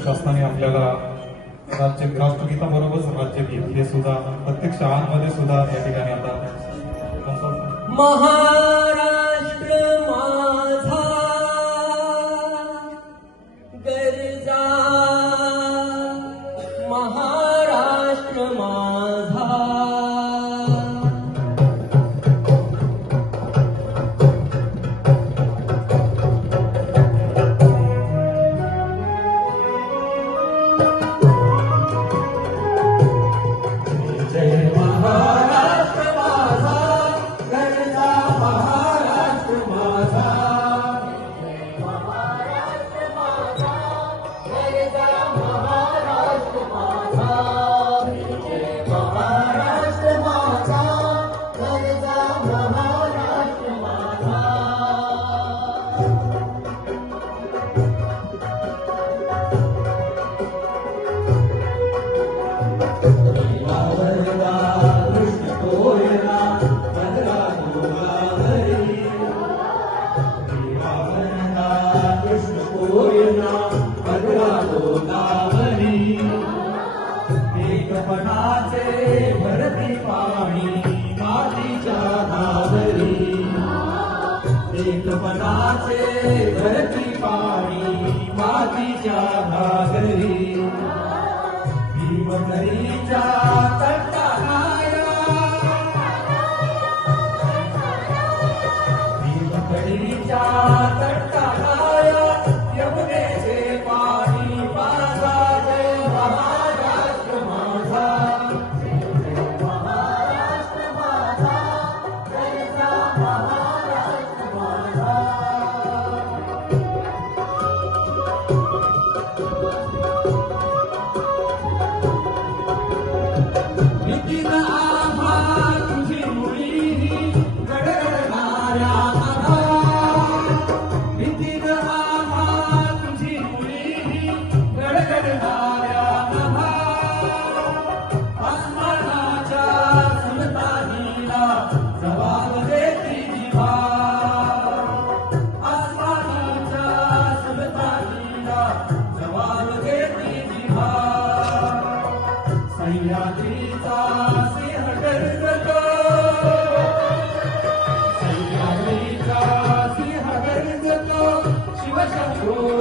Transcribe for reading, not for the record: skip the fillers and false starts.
महाराष्ट्र शासनाने आपल्याला राष्ट्रगीताबरोबरच राज्यगीत हे सुद्धा प्रत्येक शाळांमध्ये सुद्धा या ठिकाणी आता महाराष्ट्र माझा गरजा, महाराष्ट्र माझा जय महाराष्ट्र माझा गरजा, महाराष्ट्र माझा महाराष्ट्र माझा गरजा, महाराष्ट्र माझा महाराष्ट्र माझा गरजा, महाराष्ट्र माझा एकपणाचे भरती पाणी मातीच्या धावरी, एकपणाचे भरती पाणी मातीच्या धावरी, भीमकरीच्या तटाया, भीमकरीच्या तटाया यमुनेचे पाणी माझा, जय महाराष्ट्र माझा, महाराष्ट्र माझा गरजा, महाराष्ट्र माझा नितीन आभा तुझी मुळी गडगडणाऱ्या आभा, नितीन आभा तुझी मुळी गडगडणाऱ्या आभा, आसमानाच्या सुलतानीला जबाब देती जिव्हा, आसमानाच्या सुलतानीला जबाब देती जिव्हा, सह्याद्रीचा सिंह गर्जतो, सह्याद्रीचा सिंह गर्जतो, शिवशंभो